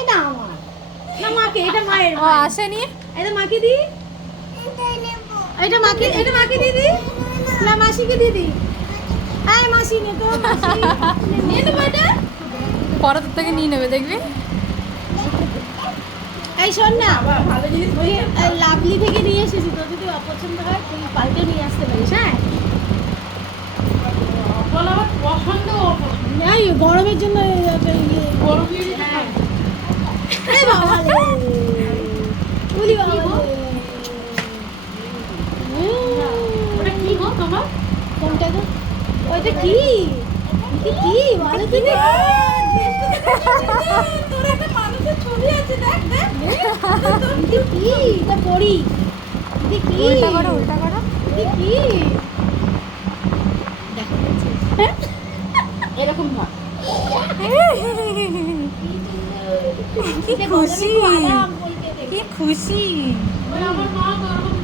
এটা আমার না, মাকে, এটা মায়ের। ও আসেনি। এটা মাকে দি, এটা মাকে দিদি না মাসিকে দিদি। হ্যাঁ মাসি নে তো, মাসি নিয়ে নেবো এটা। পরে তোর থেকে নিয়ে নেবে দেখবি। এই শোন না, ওই লাভলি থেকে নিয়ে এসেছি, তো যদি অপছন্দ হয় তুই পাল্টে নিয়ে আসতে পারিস। হ্যাঁ এই গরমের জন্য হ্যাঁ। এই বাবা রে, উলি বাবা রে। কোনটা গো? ওইটা কি কি কি বলো তো দেখি। তোর একটা মানুষের ছবি আছে, দেখ দেখ। এটা কি? এটা পড়ি। এটা কি? উল্টা করো, উল্টা করো। এটা কি? দেখ এরকম ভাব। কি খুশি, কি খুশি। আমার মা গরম